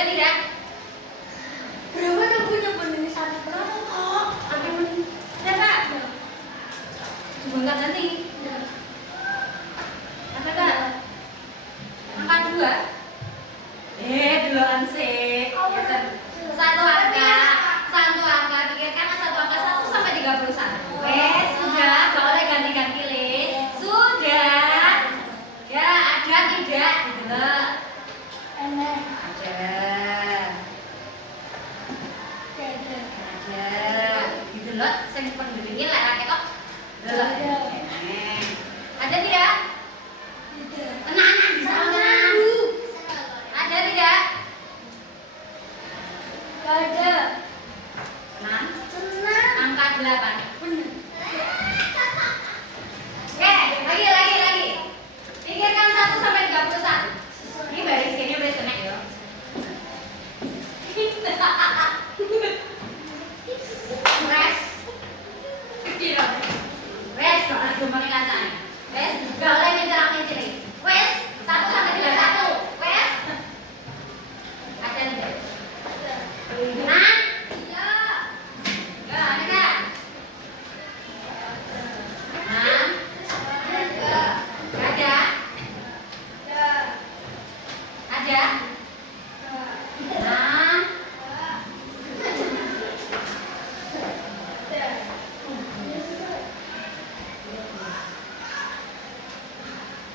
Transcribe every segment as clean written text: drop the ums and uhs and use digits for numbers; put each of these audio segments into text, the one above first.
Ada tidak? Berapa yang punya pendiri satu berapa kok? Ada Kak? Sebentar nanti. Ada Kak? Angka 2. Duluan sih. Satu angka, pikirkan satu angka 1 sampai 31. Sudah, gak boleh ganti-ganti list. Sudah. Ya, ada tidak? Didelok. Enak. Ada. Didelok sing pendirinya lek ra ketok. Delok. Ada tidak? Tenang, bisa tenang. Ada tidak? Gak ada. Tenang. Tenang. Angka 8. Bener. Oke, lagi. Pikirkan 1 sampai 31. Ini baris kayaknya baris kena ya. Res. Res, kok lagi ngomongin kancane. Res, gak boleh ngecerang-ngecer. Wes, 1 sampai 31. Wes. Ada tidak? Tenang. Ya, ada nggak? Tenang. Ada? Ada? Tenang.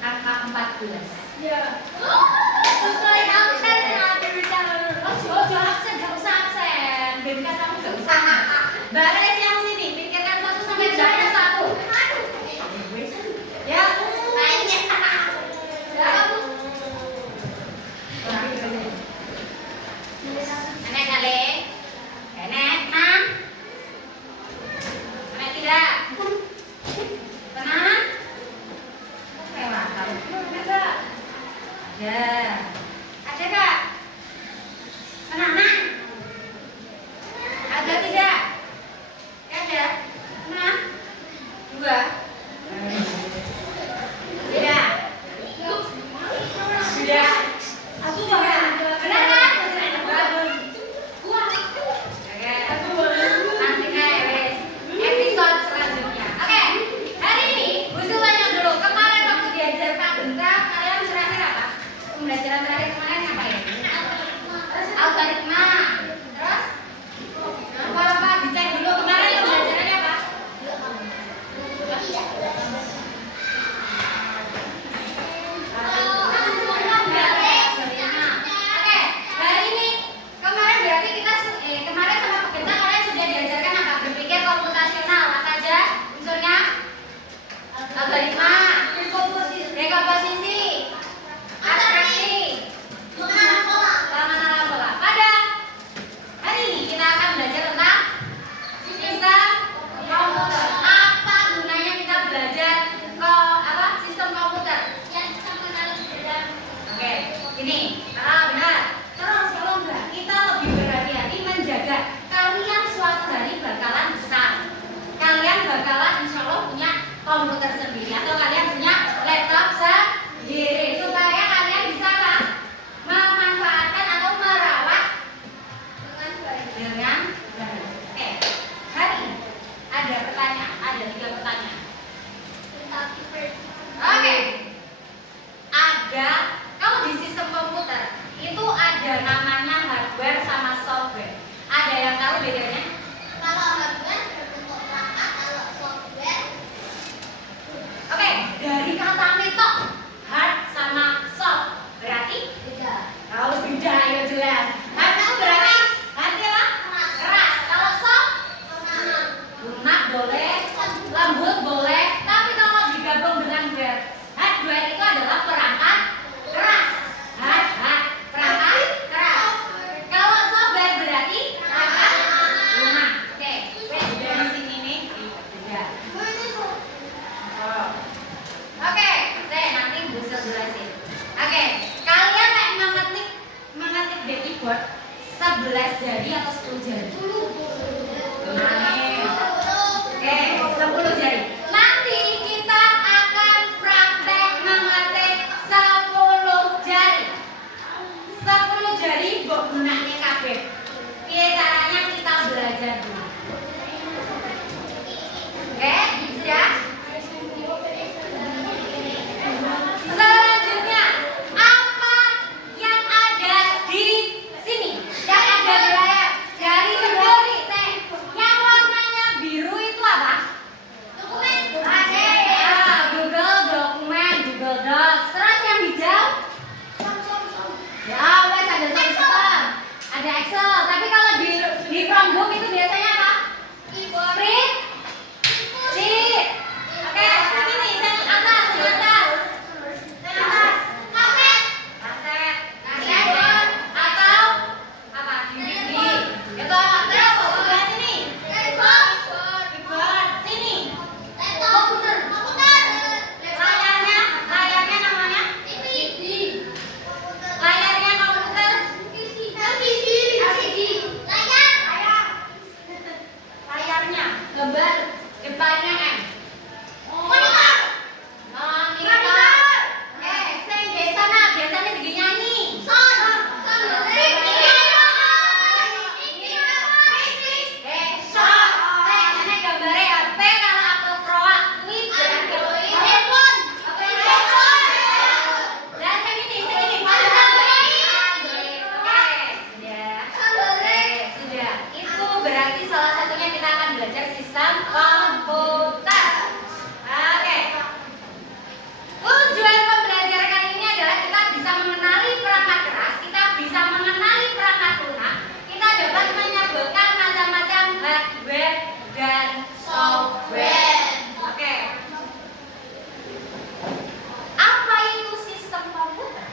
Angka 14. Ya. Sesuai absen yang ada di sana. Ojo absen, gak usah absen. Ben kamu gak usah. Baris yang sini, pikirkan 1 sampai 31. Ya. Lainnya. Ya. Enak kali. Enak, tenang. Enak tidak? Tenang. Mewah kamu. Ada. Ada Kak? Tenang, tenang. Ada tidak? Ada. Tenang. 2. Tidak. Sudah. Aku bahkan Benar kan? Nanti wes episode selanjutnya. Oke, hari ini Bu Sul tanya dulu. Kemarin waktu diajar Pak Benta, kalian terakhir apa? Pembelajaran terakhir kemarin ngapain? Algoritma. Terus? Apa? Dicek dulu kemarin pembelajarannya apa? Oke, hari ini kemarin berarti kita kemarin sama Pak Benta kalian sudah diajarkan apa? Berpikir komputasional apa aja unsurnya? Algoritma, dekomposisi, abstraksi, pengenalan pola. Pada hari ini kita akan belajar tentang sistem komputer. Apa gunanya kita belajar sistem komputer? Oke, ini benar. Terus kalau enggak, kita lebih berhati-hati menjaga kalian suatu hari bakalan besar. Kalian bakalan insya Allah punya komputer sendiri atau kalian punya laptop sendiri supaya kalian bisa apa? Memanfaatkan atau merawat dengan baik. Oke, hari ini ada pertanyaan, ada 3 pertanyaan. Oke. Ada, kalau di sistem komputer itu ada namanya hardware sama software. Ada yang tahu bedanya? Oke, dari kata metok hard sama soft berarti harus beda ya jelas. Hard itu berarti hard apa? Keras. Kalau soft lunak boleh, lembut boleh, tapi kalau digabung dengan hardware itu adalah perangkat keras. Perangkat keras. Kalau software berarti perangkat lunak. Oke, wes dari sini nih beda. Oke, saya nanti bisa jelasin. Oke, kalian kayak mengetik di keyboard 11 jari atau 10 jari? Oke, 10 jari. Nanti kita akan praktek mengetik 10 jari. 10 jari mbok gunakne kabeh. Piye caranya kita belajar dulu. Oke, sudah? Selanjutnya, apa yang ada di sini? Yang ada di layar dari sendiri. Yang warnanya biru itu apa? Dokumen. Google dokumen, Google Docs. Terus yang hijau? Ya, wes ada Excel. Ada Excel. Tapi kalau di Chromebook itu biasanya apa? Sprint. Sheet. Oke, sini atas. Kaset. Atau apa? DVD. Itu terus sebelah sini. Keyboard. Sini. Layarnya namanya? Layarnya komputer. Layarnya gambar depannya M. Monitor. Sing di sana biasanya dinyanyi. Ini gambare HP kalau aku proa kuwi berarti handphone. Lah sing ini sudah. Itu berarti salah satunya kita akan belajar sistem komputer. Oke. Tujuan pembelajaran kali ini adalah kita bisa mengenali perangkat keras, kita bisa mengenali perangkat lunak, kita dapat menyebutkan macam-macam hardware dan software. Oke. Apa itu sistem komputer?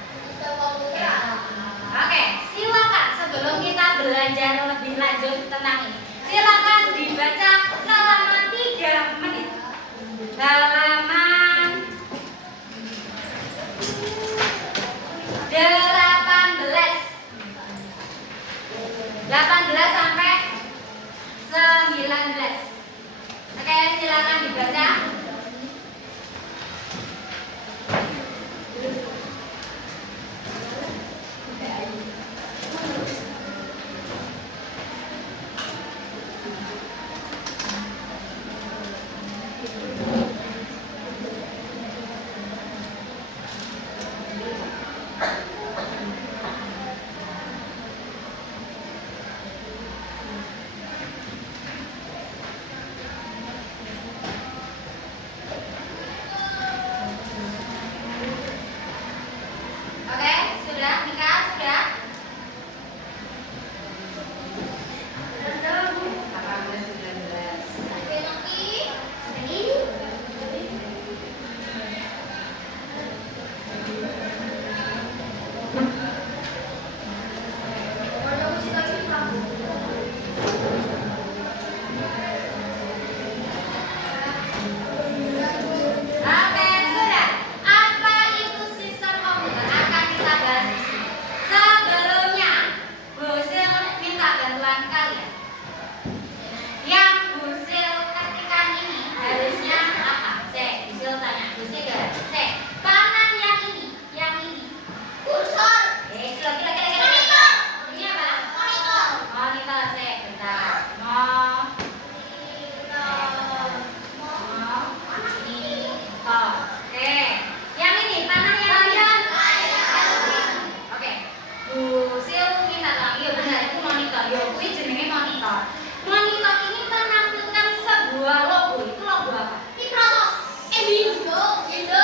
Oke, silakan sebelum kita belajar lebih lanjut tentang ini, silakan dibaca selama 3 menit. Halaman 18 sampai 19. Oke, silakan dibaca. Oke, sudah nikah sudah? 18, 19. Oke, sudah. Apa itu sistem komputer? Akan kita bahas di sini. Sebelumnya, Busil minta bantuan kalian. Yang Busil ketikkan ini harusnya apa? Busil tanya. Busil gak? Panah yang ini. Kursor. Monitor. Ini apa? Monitor. Bentar. Oke. Yang ini panah yang ini. Oke. Busil minta tolong. Iya benar itu monitor. Yo kuwi jenenge monitor. Monitor ini menampilkan sebuah logo. Itu logo apa?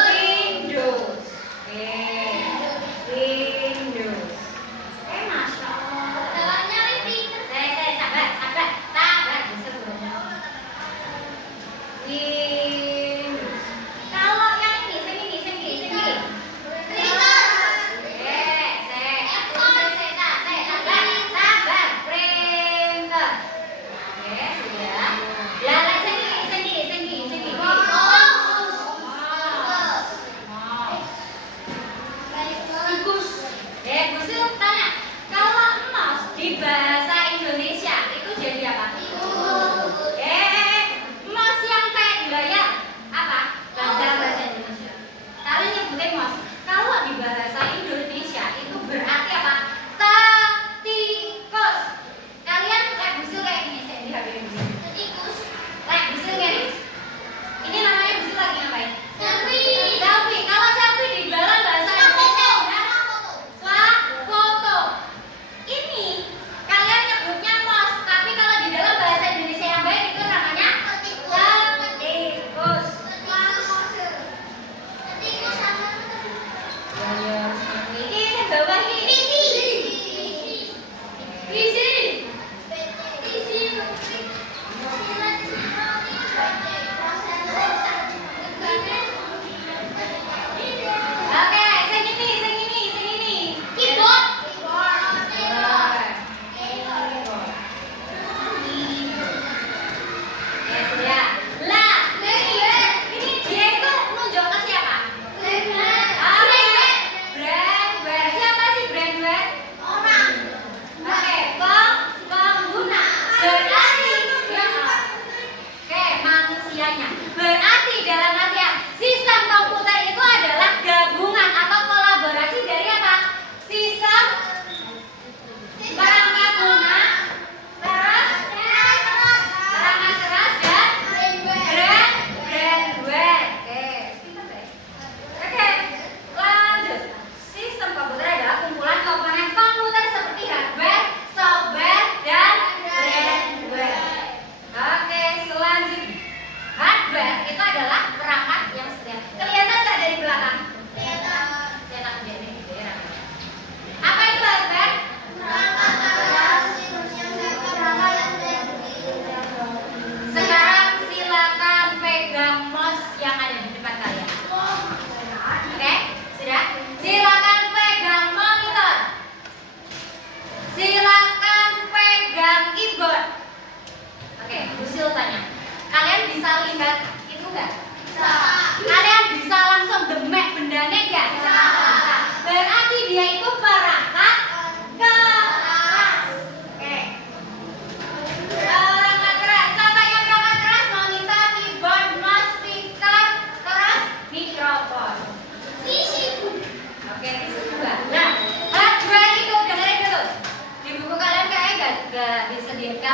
Windows. Oke. Windows. Masya Allah. Sabar. Busil belum. Windows. Kalau yang ini, sing ini. Sabar. Printer. Oke, sudah. Lah sing ini. Busil tanya, kalau mouse di bahasa Indonesia itu jadi apa? Mouse yang kayak di layar apa? Bahasa Indonesia. Kalian nyebutin mouse. Kalau di bahasa Indonesia itu berarti apa?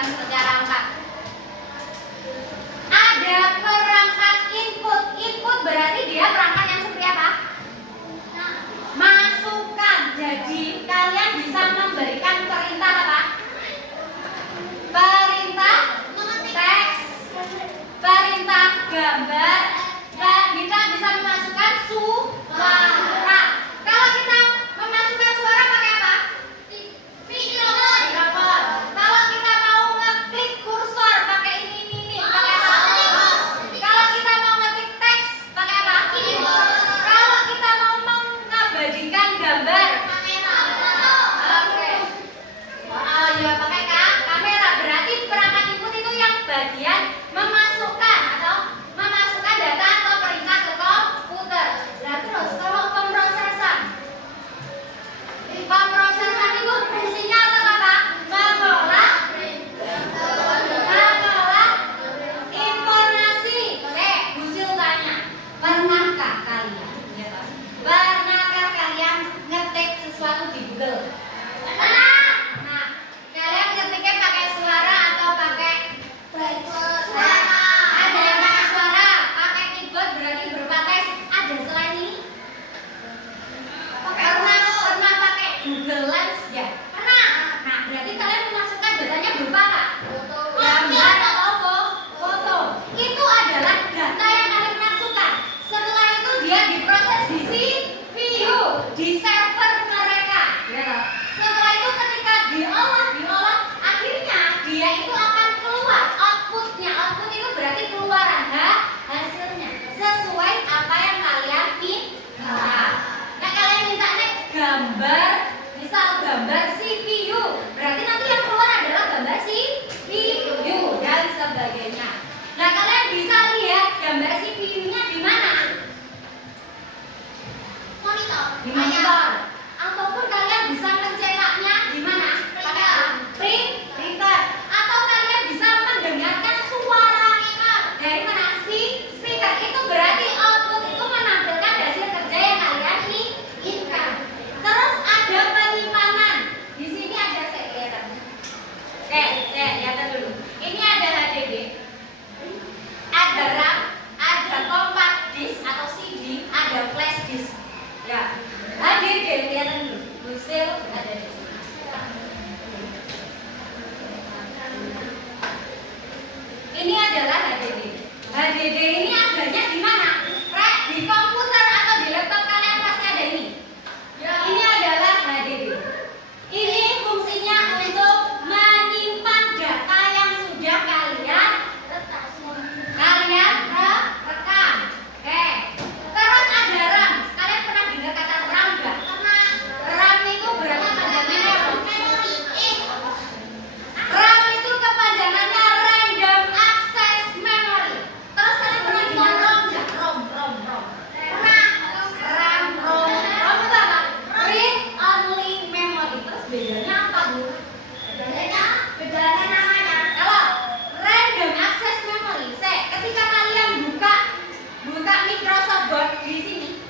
dijelaskan secara lengkap. Ada perangkat input. Input berarti dia perangkat yang seperti apa? Masukan. Jadi kalian bisa memberikan perintah apa? Perintah teks, perintah gambar, dan kita bisa memasukkan suara. Kalau kita memasukkan suara pakai apa? Mikrofon. Kalau kita mau ngeklik kursor pakai ini pakai apa? Kalau kita mau ngetik teks pakai apa? Kalau kita mau mengabadikan gambar pakai apa? Oke. Oh ya pakai kamera. Berarti perangkat input itu yang bagian memasukkan atau memasukkan data atau perintah ke komputer. Nah terus kalau pemrosesan itu fungsinya apa? Mengolah informasi. Busil tanya, pernahkah kalian ngetik sesuatu di Google? Nah, kalian ngetiknya pakai suara atau pakai ada yang pakai suara, pakai keyboard berarti berupa teks. Ada selain ini? Pernah pakai Google Lens ya? Pernah. Nah, berarti kalian memasukkan datanya berupa apa? Gambar atau foto. Itu adalah data yang kalian masukkan. Setelah itu dia diproses di CPU, di server mereka. Setelah itu ketika diolah, akhirnya dia itu akan keluar outputnya. Output itu berarti keluaran hasilnya sesuai apa yang kalian minta. Nah kalian minta gambar, misal gambar CPU, berarti nanti yang keluar adalah gambar CPU dan sebagainya. Nah kalian bisa lihat gambar CPU-nya di mana? Di monitor. Ataupun kalian bisa mencetaknya di mana? Pakai printer. Atau kalian bisa mendengarkan suara dari mana? Speaker. Itu berarti output itu menampilkan hasil kerja yang kalian inginkan. Terus ada penyimpanan. Di sini ada saya kelihatan. Oke, saya lihat dulu. Ini ada HDD, ada RAM, ada compact disk atau CD, ada flash disk. Ya, HDD kelihatan dulu. Busil ada di sini. Ini adalah HDD. HDD ini adanya di mana? Di komputer atau di laptop kalian pasti ada ini. Ini adalah HDD. Ini fungsinya untuk menyimpan data yang sudah kalian rekam. Oke. Terus ada RAM. Kalian pernah dengar kata RAM enggak? RAM itu berapa panjangnya? RAM itu kepanjangannya Random Access Memory. Terus kalian pernah dengar ROM enggak? ROM. Pernah. RAM, ROM itu apa? Read Only Memory. Terus bedanya apa, Bu? Bedanya namanya. Kalau Random Access Memory, ketika kalian buka Microsoft Word di sini,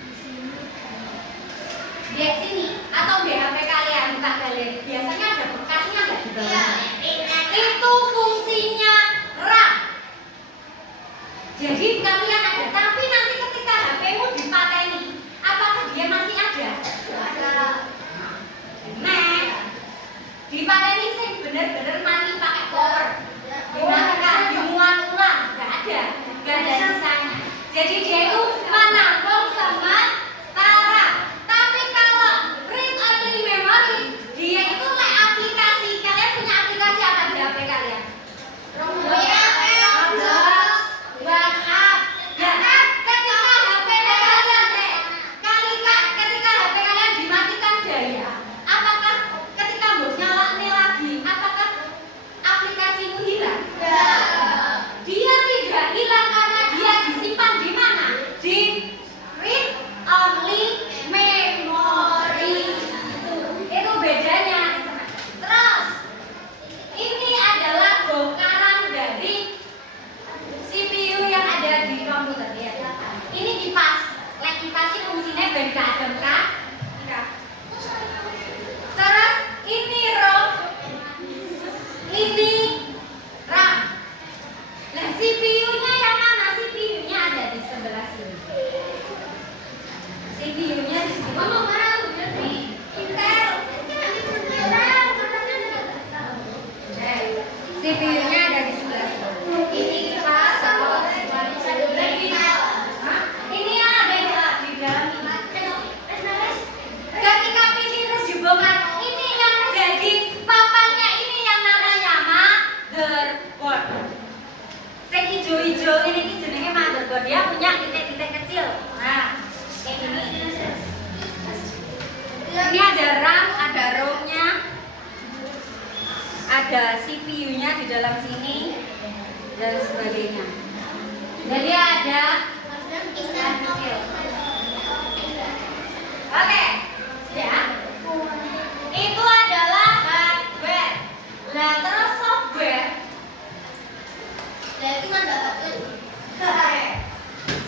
atau di HP kalian buka galeri, biasanya ada bekasnya nggak di bawah? Itu fungsinya RAM. Jadi kalian ada, tapi nanti ketika HP-mu dipateni, apakah dia masih ada? Nah, dipateni sih bener-bener mati pakai power. Dimatikan, dimuat ulang, nggak ada sisanya. Jadi dia itu menampung sementara. Tapi kalau read only memory, dia itu kayak aplikasi. Kalian punya aplikasi apa di HP kalian? WhatsApp. Ya, ketika HP kalian dimatikan daya, apakah ketika bos nyala lagi, apakah ada CPU-nya di dalam sini dan sebagainya. Jadi ada Oke, sudah. Itu adalah hardware. Nah, terus software. Saya cuma dapat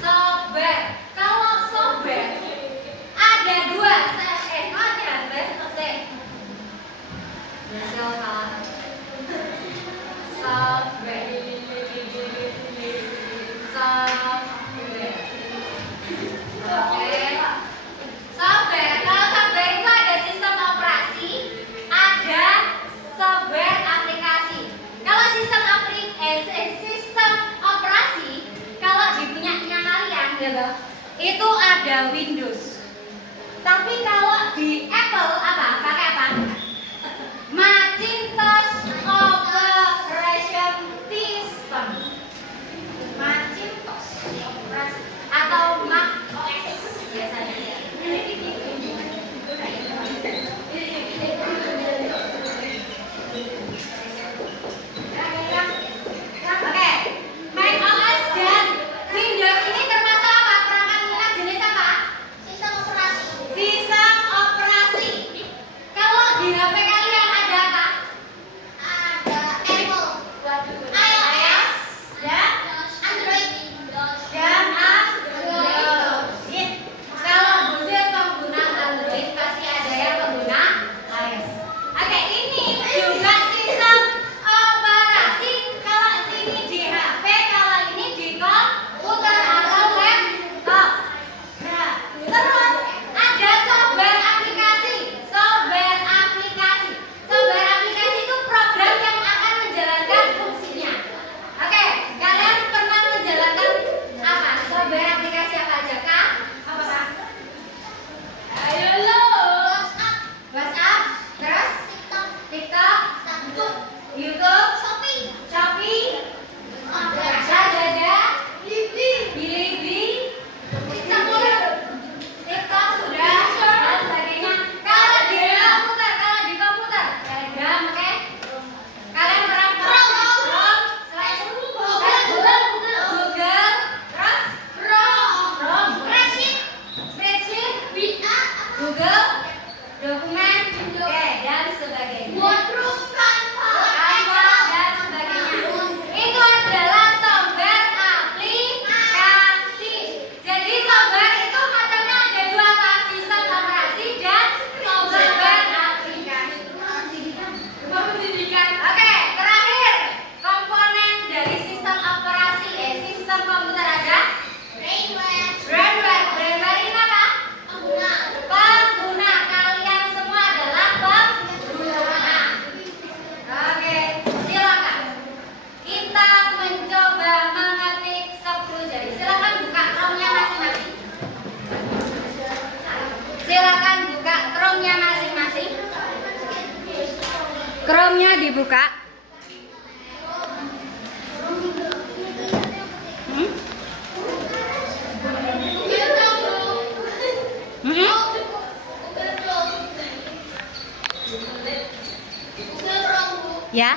Software. Kalau software ada dua. Ada hardware. Software. Oke. Software. Kalau software itu ada sistem operasi, ada software aplikasi. Kalau sistem operasi, kalau di punyanya kalian, gitu, itu ada Windows. Tapi kalau di Apple apa? Pakai apa? Macintosh Operation System. Macintosh operasi atau Mac OS biasanya. Oke, Mac OS dan Windows ini termasuk apa? Perangkat lunak jenis apa? sistem operasi. Sistem operasi. Kalau di HP kalian ada apa? Ada Apple, iOS dan Android, Android. Kalau Buzil pengguna Android pasti ada yang pengguna iOS. Oke, ini juga sistem operasi. Kalau sini di HP, kalau ini di komputer atau laptop. Nah, terus ada software aplikasi. Software aplikasi. Software aplikasi itu program yang akan menjalankan fungsinya. Oke, kalian pernah menjalankan apa? Software aplikasi apa aja, Kak? Apa, Kak? Ayo lo. WhatsApp, terus TikTok, YouTube, Shopee, Lazada, Bilibili, TikTok sudah dan sebagainya. Kalau di komputer, Telegram, oke? Kalian pernah Chrome, selain Google, terus Spreadsheet, Google, dokumen, oke, dan sebagainya. Canva dan sebagainya. Itu adalah software aplikasi. Jadi software itu macamnya ada dua, apa? Sistem operasi dan software aplikasi. Oke, terakhir komponen dari sistem operasi, sistem komputer ada brainware. Brainware ini apa? Pengguna. Kalian semua adalah pengguna. Oke, silakan. Kita mencoba mengetik 10 jari. Silakan buka Chrome-nya masing-masing. Silakan buka Chrome-nya masing-masing. Chrome-nya dibuka. Hmm? Ya.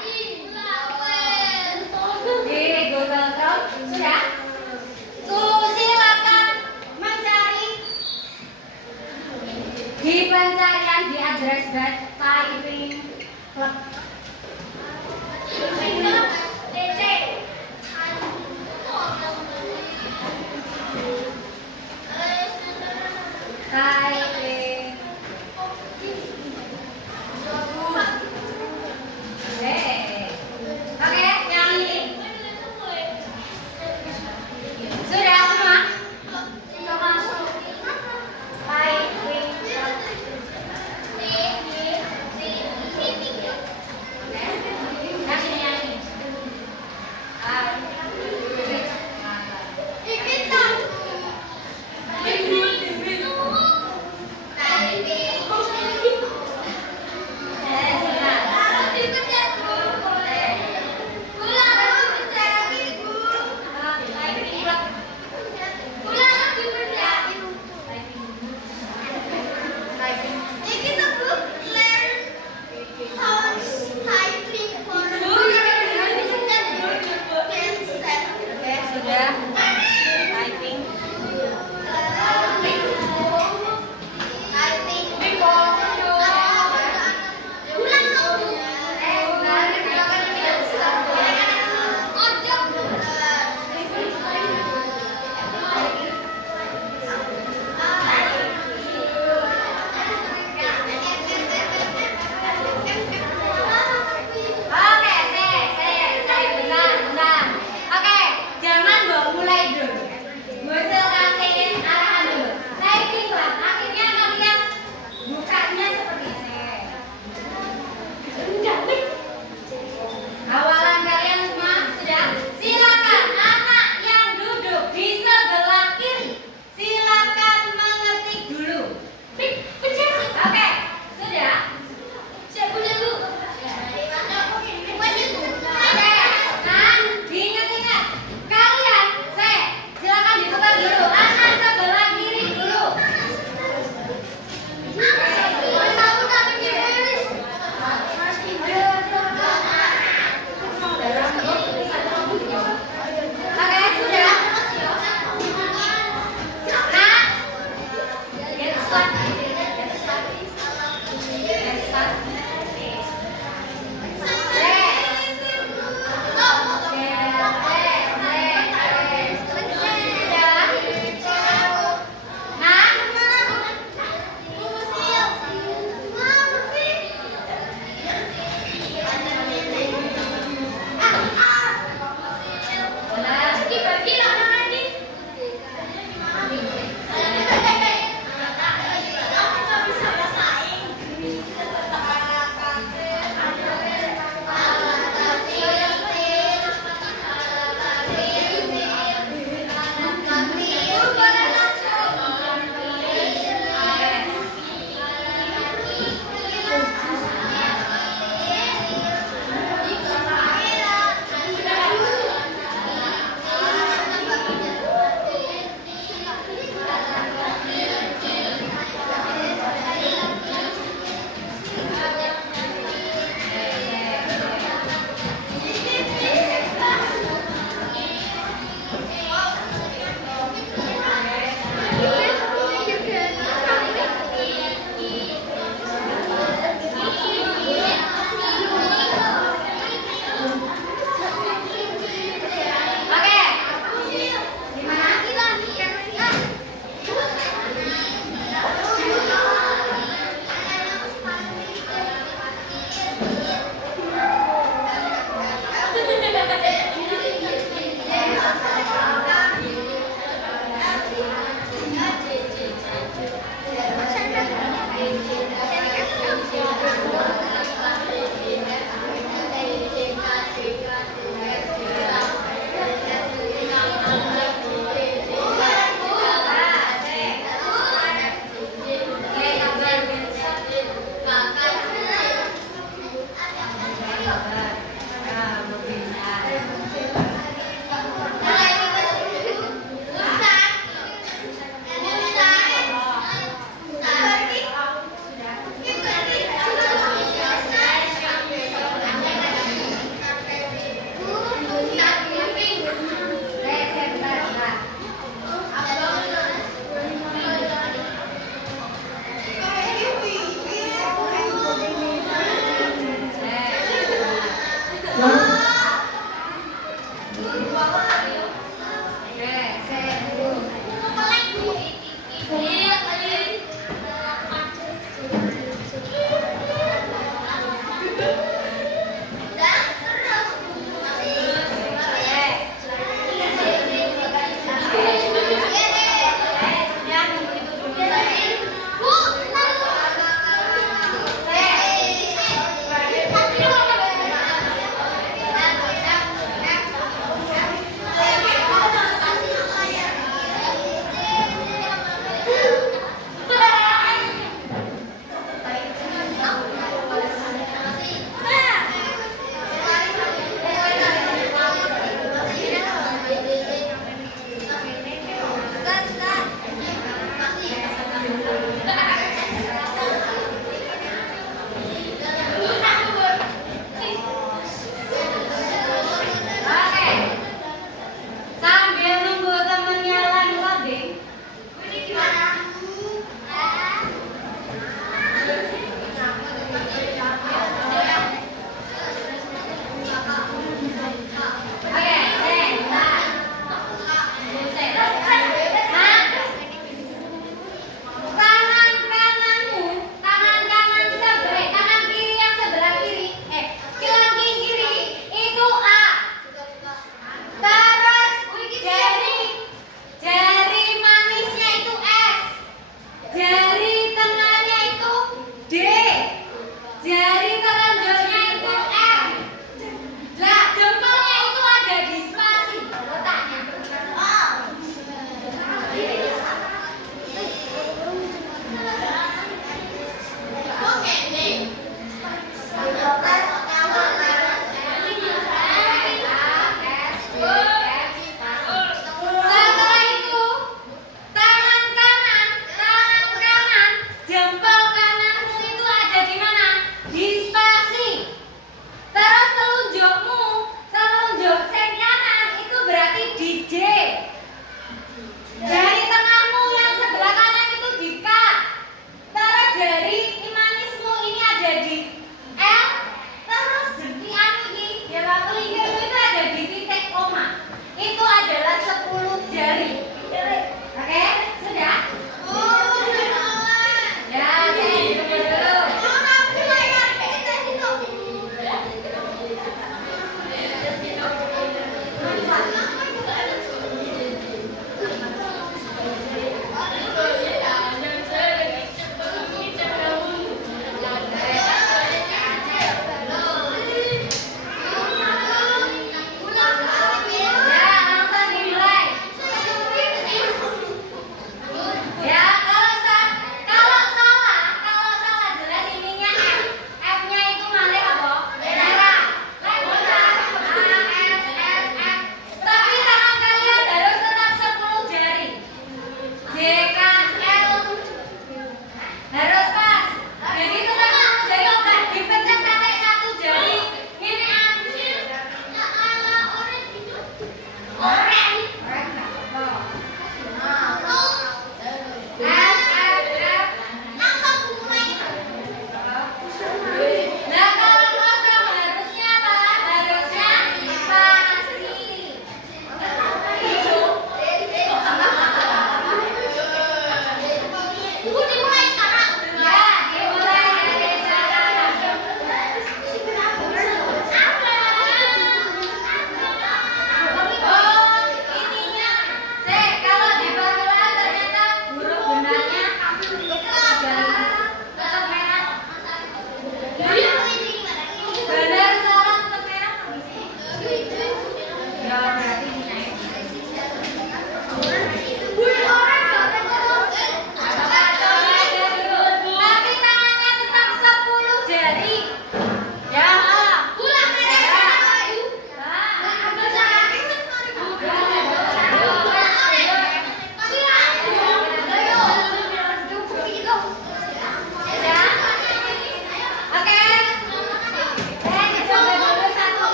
Di Google Chrome sudah. Silakan mencari di pencarian di address bar typing club. Typing. Oke, yang ini. Sudah semua? Typing.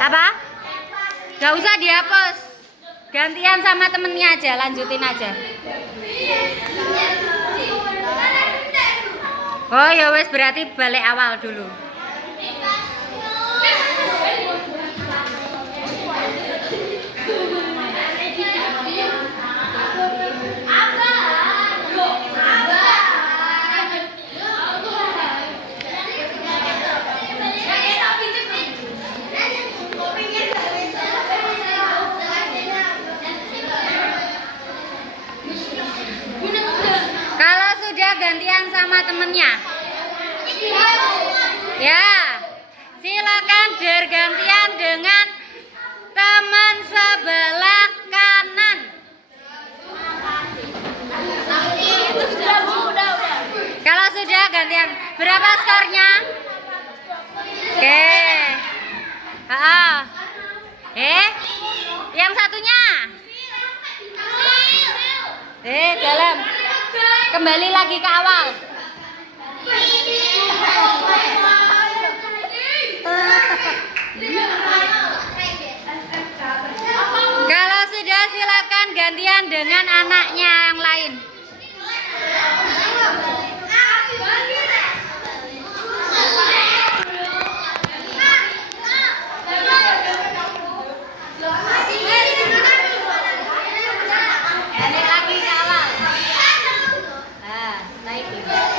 Apa? Gak usah dihapus. Gantian sama temennya aja, lanjutin aja. Oh ya wes, berarti balik awal dulu. Kalau sudah gantian sama temennya, ya silakan bergantian dengan teman sebelah kanan. Kalau sudah gantian, berapa skornya? Oke. Yang satunya? Dalam. Kembali lagi ke awal. Kalau sudah silakan gantian dengan anaknya yang lain. Balik lagi ke awal. Naik.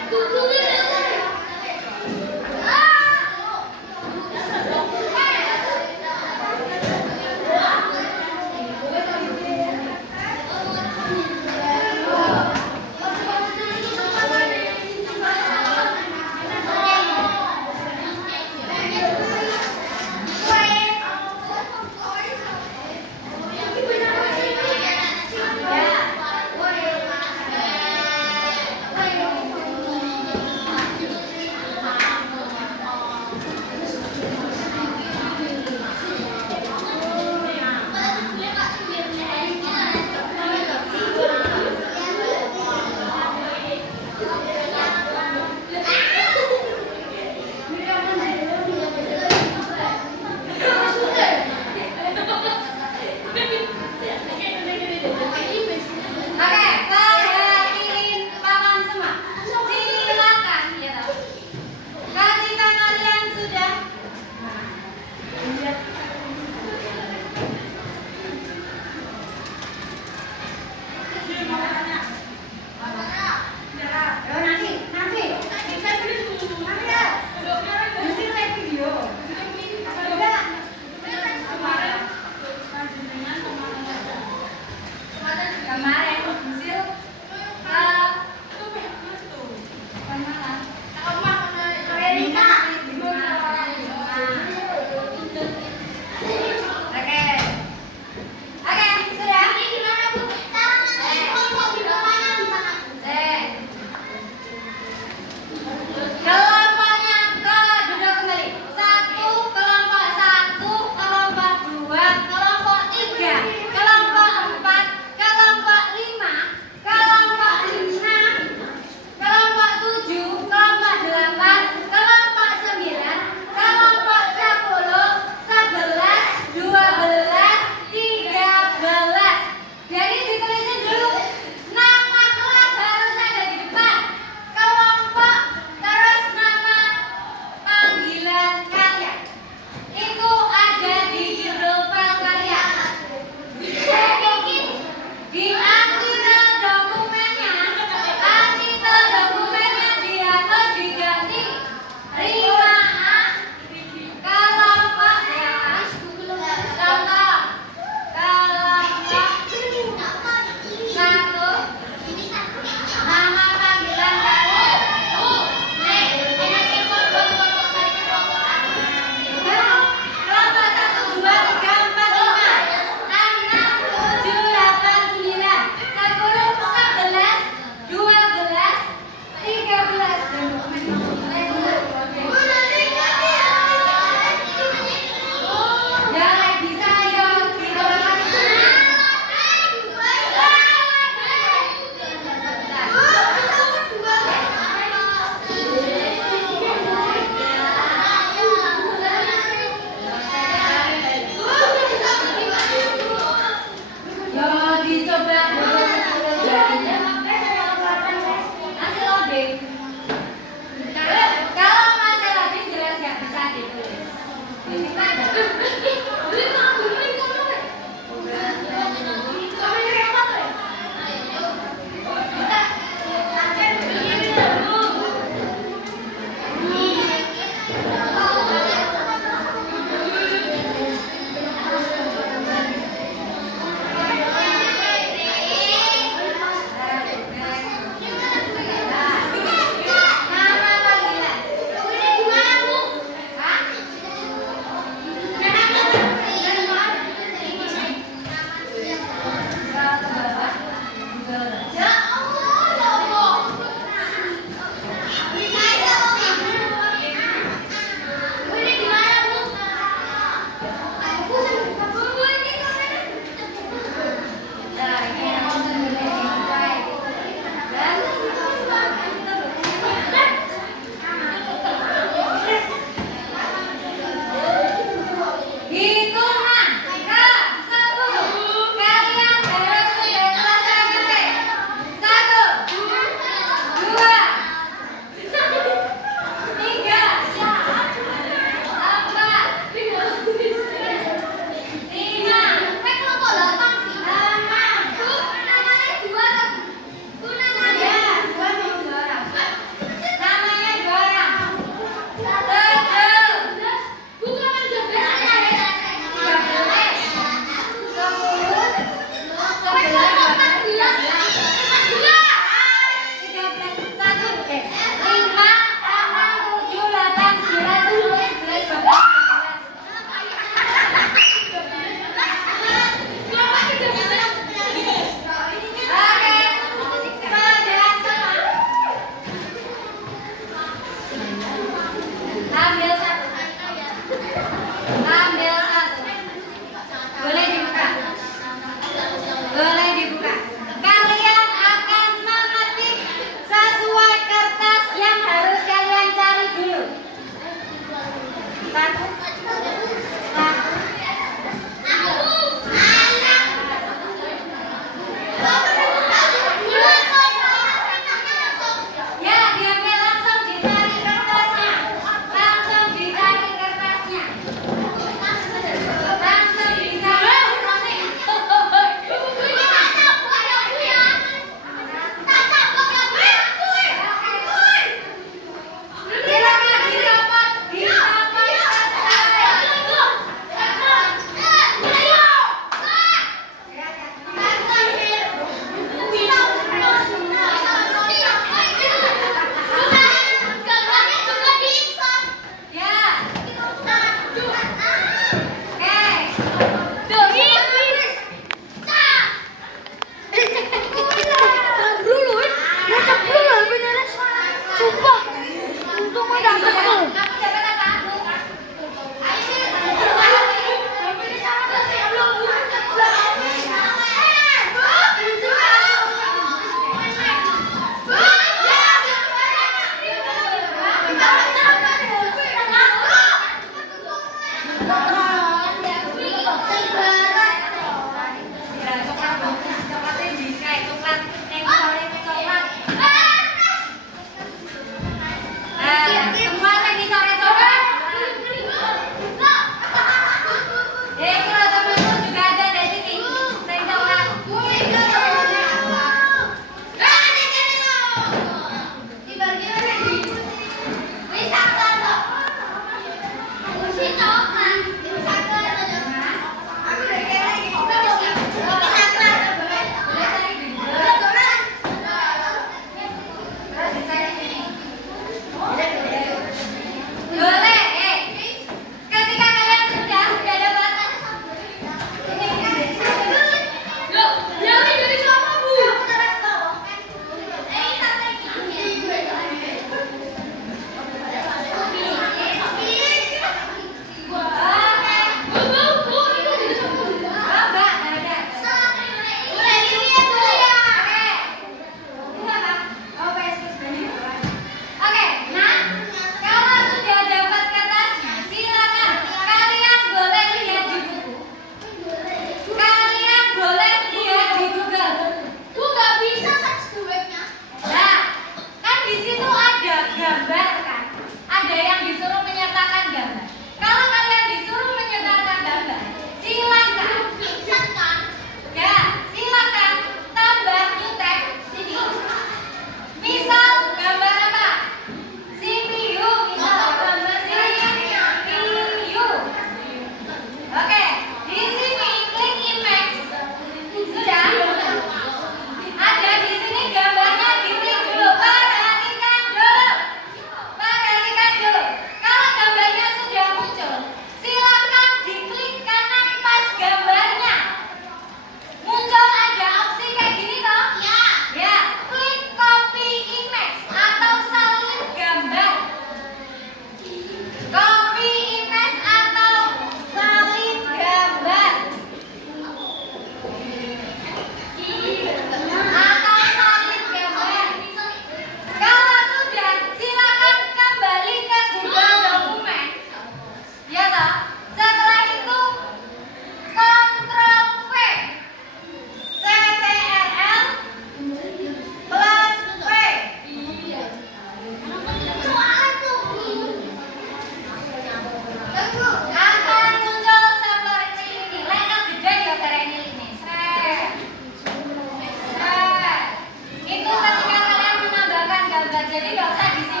jadi nggak usah di sini